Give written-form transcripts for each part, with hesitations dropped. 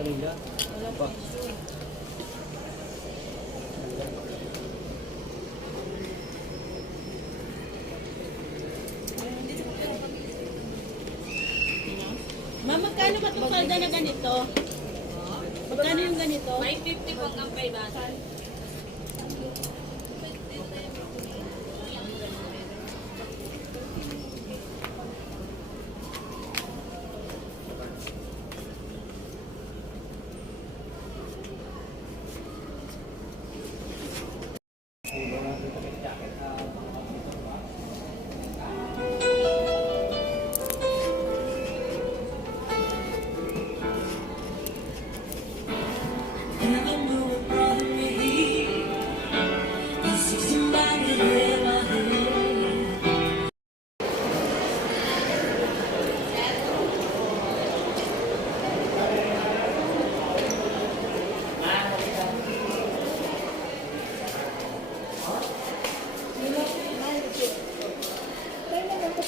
Kanila. Pa. Ma'am, magkano ba itong kalda na ganito? Magkano yung ganito? May 50 po ang 500.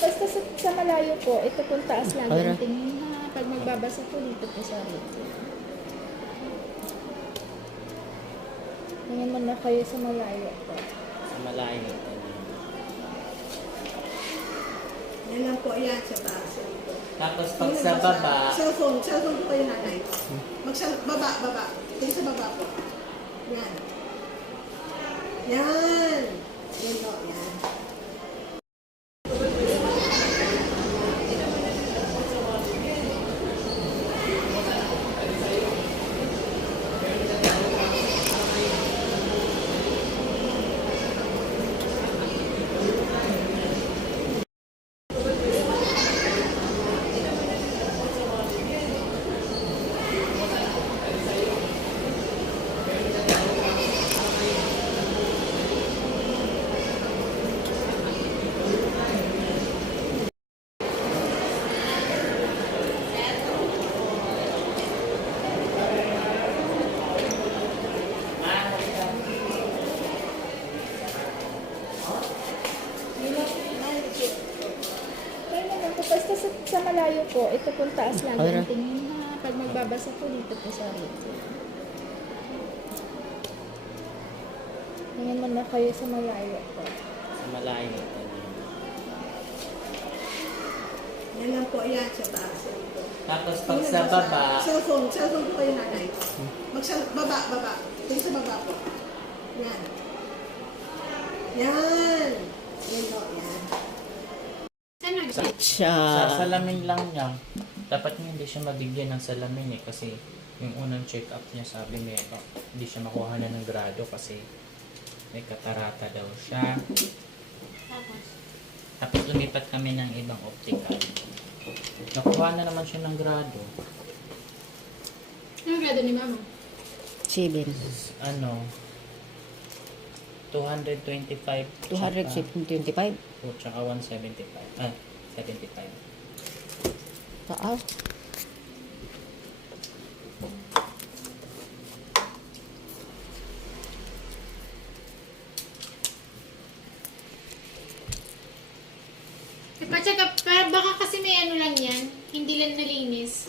Basta sa malayo po, ito pong taas lagi ang tingin ha. Pag magbabasa po dito po sa rito. Tingin mo na kayo sa malayo po. Sa malayo. Yan lang po, yan sa taas. Tapos pag sa baba, Cellphone po kayo nanay. Baba. Tingin sa baba po. Yan. Yan. Yan po, yan. Basta sa malayo po, ito pong taas lagi ang tingin ha. Pag magbabasa po dito po sa rito. Tingin mo na kayo sa malayo po. sa malayo. Yan lang po, yan sa taas. Tapos pag sa baba, Cellphone po kayo nanay. Baba. Tingin sa baba po. Yan. Yan. Yan po, yan. sa salamin lang niya, dapat niya hindi siya mabigyan ng salamin kasi yung unang check-up niya sabi niya hindi siya makuha na ng grado kasi may katarata daw siya. Tapos lumipat kami ng ibang optical. Nakuha na naman siya ng grado. Anong grado ni Mama? 7. Ano? 225. 225. Tsaka 175. 75. Taas. Ipa-check up, baka kasi may ano lang yan, hindi lang nalinis.